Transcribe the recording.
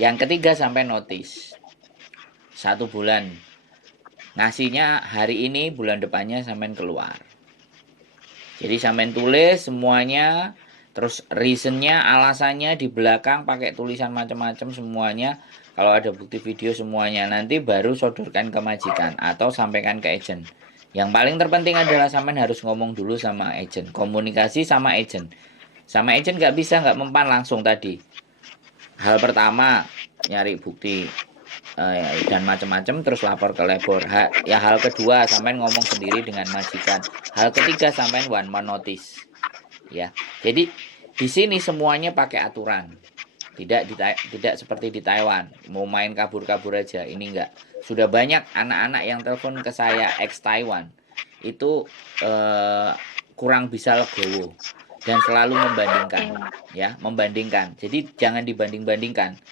Yang ketiga sampai notice 1 bulan. Ngasihnya hari ini, bulan depannya sampean keluar. Jadi sampean tulis semuanya, terus reasonnya, alasannya di belakang pakai tulisan macam-macam semuanya. Kalau ada bukti video semuanya, nanti baru sodorkan ke majikan atau sampaikan ke agent. Yang paling terpenting adalah sampean harus ngomong dulu sama agent, komunikasi sama agent. Sama agent nggak bisa nggak mempan langsung tadi. Hal pertama nyari bukti dan macam-macam terus lapor ke labor. Ya hal kedua sampean ngomong sendiri dengan majikan. Hal ketiga sampean 1 month notice. Ya. Jadi di sini semuanya pakai aturan. Tidak seperti di Taiwan, mau main kabur-kabur aja. Ini enggak. Sudah banyak anak-anak yang telepon ke saya ex Taiwan. Itu kurang bisa legowo dan selalu membandingkan, Oke. ya, membandingkan. Jadi jangan dibanding-bandingkan.